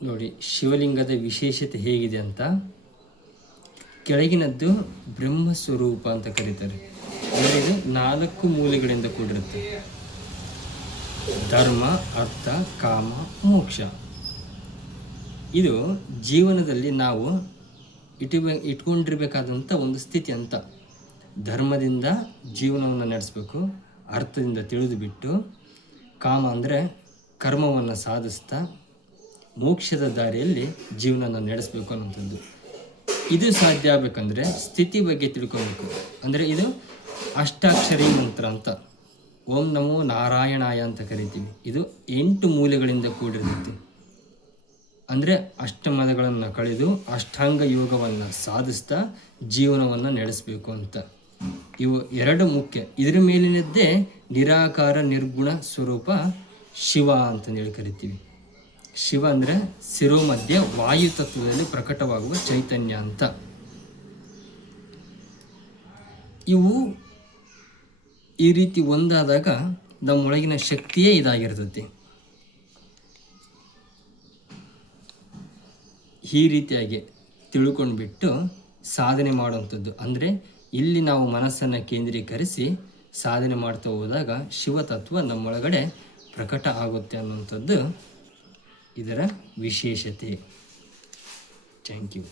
ನೋಡಿ ಶಿವಲಿಂಗದ ವಿಶೇಷತೆ ಹೇಗಿದೆ ಅಂತ. ಕೆಳಗಿನದ್ದು ಬ್ರಹ್ಮಸ್ವರೂಪ ಅಂತ ಕರೀತಾರೆ. ಅಂದರೆ ಇದು 4 ಮೂಲೆಗಳಿಂದ ಕೂಡಿರುತ್ತೆ. ಧರ್ಮ, ಅರ್ಥ, ಕಾಮ, ಮೋಕ್ಷ. ಇದು ಜೀವನದಲ್ಲಿ ನಾವು ಇಟ್ಕೊಂಡಿರ್ಬೇಕಾದಂಥ ಒಂದು ಸ್ಥಿತಿ ಅಂತ. ಧರ್ಮದಿಂದ ಜೀವನವನ್ನು ನಡೆಸಬೇಕು, ಅರ್ಥದಿಂದ ತಿಳಿದು ಬಿಟ್ಟು, ಕಾಮ ಅಂದರೆ ಕರ್ಮವನ್ನು ಸಾಧಿಸ್ತಾ ಮೋಕ್ಷದ ದಾರಿಯಲ್ಲಿ ಜೀವನನ ನಡೆಸಬೇಕು ಅನ್ನೋಂಥದ್ದು. ಇದು ಸಾಧ್ಯ ಆಗಬೇಕಂದ್ರೆ ಸ್ಥಿತಿ ಬಗ್ಗೆ ತಿಳ್ಕೊಬೇಕು. ಅಂದರೆ ಇದು ಅಷ್ಟಾಕ್ಷರಿ ಮಂತ್ರ ಅಂತ, ಓಂ ನಮೋ ನಾರಾಯಣಾಯ ಅಂತ ಕರಿತೀವಿ. ಇದು 8 ಮೂಲೆಗಳಿಂದ ಕೂಡಿರುತ್ತೆ. ಅಂದರೆ ಅಷ್ಟಮದಗಳನ್ನು ಕಳೆದು ಅಷ್ಟಾಂಗ ಯೋಗವನ್ನು ಸಾಧಿಸ್ತಾ ಜೀವನವನ್ನು ನಡೆಸಬೇಕು ಅಂತ. ಇವು 2 ಮುಖ್ಯ. ಇದರ ಮೇಲಿನದ್ದೇ ನಿರಾಕಾರ ನಿರ್ಗುಣ ಸ್ವರೂಪ ಶಿವ ಅಂತಂದೇಳಿ ಕರಿತೀವಿ. ಶಿವ ಅಂದರೆ ಶಿರೋಮಧ್ಯ ವಾಯು ತತ್ವದಲ್ಲಿ ಪ್ರಕಟವಾಗುವ ಚೈತನ್ಯ ಅಂತ. ಇವು ಈ ರೀತಿ ಒಂದಾದಾಗ ನಮ್ಮೊಳಗಿನ ಶಕ್ತಿಯೇ ಇದಾಗಿರ್ತೈತಿ. ಈ ರೀತಿಯಾಗಿ ತಿಳ್ಕೊಂಡ್ಬಿಟ್ಟು ಸಾಧನೆ ಮಾಡುವಂಥದ್ದು. ಅಂದರೆ ಇಲ್ಲಿ ನಾವು ಮನಸ್ಸನ್ನು ಕೇಂದ್ರೀಕರಿಸಿ ಸಾಧನೆ ಮಾಡ್ತಾ ಹೋದಾಗ ಶಿವತತ್ವ ನಮ್ಮೊಳಗಡೆ ಪ್ರಕಟ ಆಗುತ್ತೆ ಅನ್ನುವಂಥದ್ದು ಇದರ ವಿಶೇಷತೆ. Thank you.